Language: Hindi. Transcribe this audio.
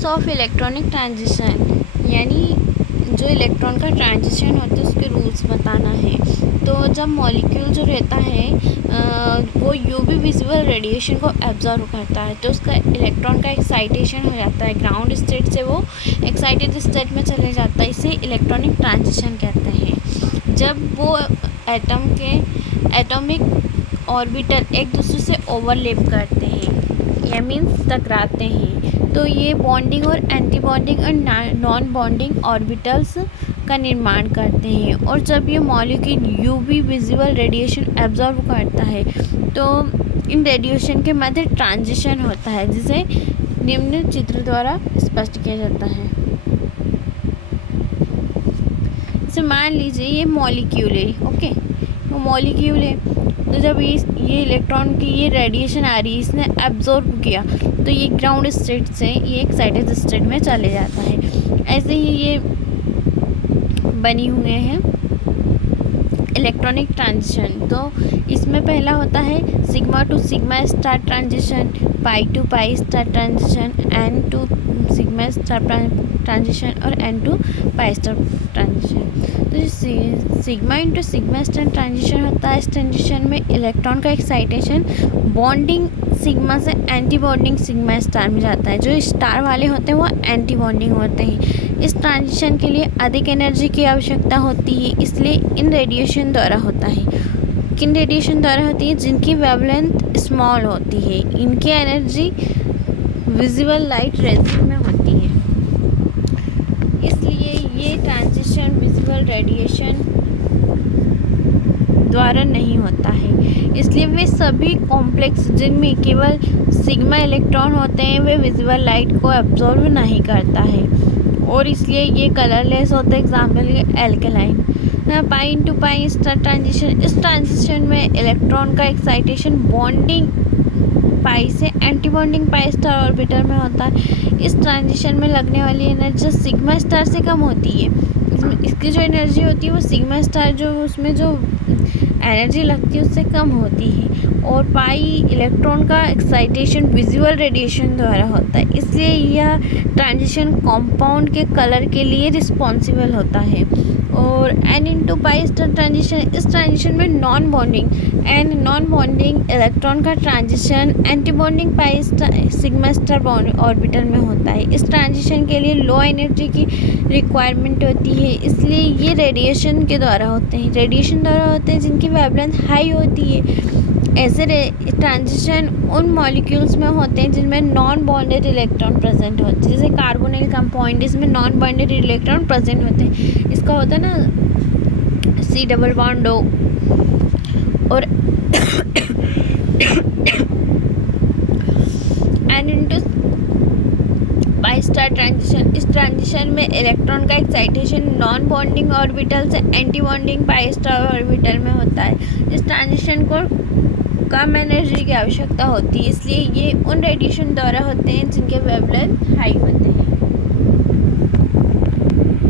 रूल्स ऑफ इलेक्ट्रॉनिक ट्रांजिशन, यानी जो इलेक्ट्रॉन का ट्रांजिशन होता है उसके रूल्स बताना है। तो जब मॉलिक्यूल जो रहता है वो यूवी विजिबल रेडिएशन को एब्जॉर्व करता है, तो उसका इलेक्ट्रॉन का एक्साइटेशन हो जाता है, ग्राउंड स्टेट से वो एक्साइटेड स्टेट में चले जाता है। इसे इलेक्ट्रॉनिक ट्रांजिशन कहते हैं। जब वो एटम के एटॉमिक ऑर्बिटल एक दूसरे से ओवरलैप करते हैं, या मीन्स टकराते हैं, तो ये बॉन्डिंग और एंटी बॉन्डिंग और नॉन बॉन्डिंग ऑर्बिटल्स का निर्माण करते हैं। और जब ये molecule UV visible radiation absorb करता है, तो इन रेडिएशन के मध्य ट्रांजिशन होता है, जिसे निम्न चित्र द्वारा स्पष्ट किया जाता है। जैसे मान लीजिए ये मॉलिक्यूल है, ओके, वो मॉलिक्यूल है, तो जब ये इलेक्ट्रॉन की ये रेडिएशन आ रही है, इसने एब्जॉर्ब किया, तो ये ग्राउंड स्टेट से ये एक्साइटेड स्टेट में चले जाता है। ऐसे ही ये बनी हुए हैं इलेक्ट्रॉनिक ट्रांजिशन। तो इसमें पहला होता है sigma to sigma star transition, pi to pi star transition, n to sigma star transition और n to pi star transition. तो जो sigma into sigma star transition होता है, इस ट्रांजिशन में इलेक्ट्रॉन का एक्साइटेशन बॉन्डिंग सिग्मा से एंटी बॉन्डिंग सिग्मा स्टार में जाता है। जो स्टार वाले होते हैं वो एंटी बॉन्डिंग होते हैं। इस ट्रांजिशन के लिए अधिक एनर्जी की आवश्यकता होती है, इसलिए इन रेडिएशन द्वारा होता है। किन रेडिएशन द्वारा होती है? जिनकी वेवलेंथ स्मॉल होती है, इनकी एनर्जी विजिबल लाइट रेजिन में होती है, इसलिए ये ट्रांजिशन विजिबल रेडिएशन द्वारा नहीं होता है। इसलिए वे सभी कॉम्प्लेक्स जिनमें केवल सिग्मा इलेक्ट्रॉन होते हैं, वे विजिबल लाइट को एब्जॉर्ब नहीं करता है, और इसलिए ये कलरलेस होते हैं। Example alkaline. Pi into pi star transition, इस ट्रांजिशन में इलेक्ट्रॉन का एक्साइटेशन बॉन्डिंग पाई से anti bonding pi star orbital में होता है। इस ट्रांजिशन में लगने वाली एनर्जी सिग्मा स्टार से कम होती है। इसकी जो एनर्जी होती है वो सिग्मा स्टार जो उसमें जो एनर्जी लगती है उससे कम होती है। और पाई इलेक्ट्रॉन का एक्साइटेशन विजुअल रेडिएशन द्वारा होता है, इसलिए यह ट्रांजिशन कंपाउंड के कलर के लिए रिस्पॉन्सिबल होता है। और n into pi star transition, इस ट्रांजिशन में नॉन बॉन्डिंग इलेक्ट्रॉन का transition anti bonding pi sigma star orbital में होता है। इस ट्रांजिशन के लिए लो एनर्जी की रिक्वायरमेंट होती है, इसलिए ये रेडिएशन द्वारा होते हैं जिनकी वेवलेंथ हाई होती है। ऐसे ट्रांजिशन उन मॉलिक्यूल्स में होते हैं जिनमें नॉन बॉन्डेड इलेक्ट्रॉन प्रेजेंट होते हैं, जैसे कार्बोनिल कंपाउंड, इसमें नॉन बॉन्डेड इलेक्ट्रॉन प्रेजेंट होते हैं। इसका होता है ना C डबल बॉन्ड O। और n into pi star transition, इस ट्रांजिशन में इलेक्ट्रॉन का एक्साइटेशन नॉन बॉन्डिंग ऑर्बिटल से anti bonding pi star orbital में होता है। इस ट्रांजिशन को कम एनर्जी की आवश्यकता होती है, इसलिए ये उन रेडिएशन द्वारा होते हैं जिनके वेवलेंथ हाई होते हैं।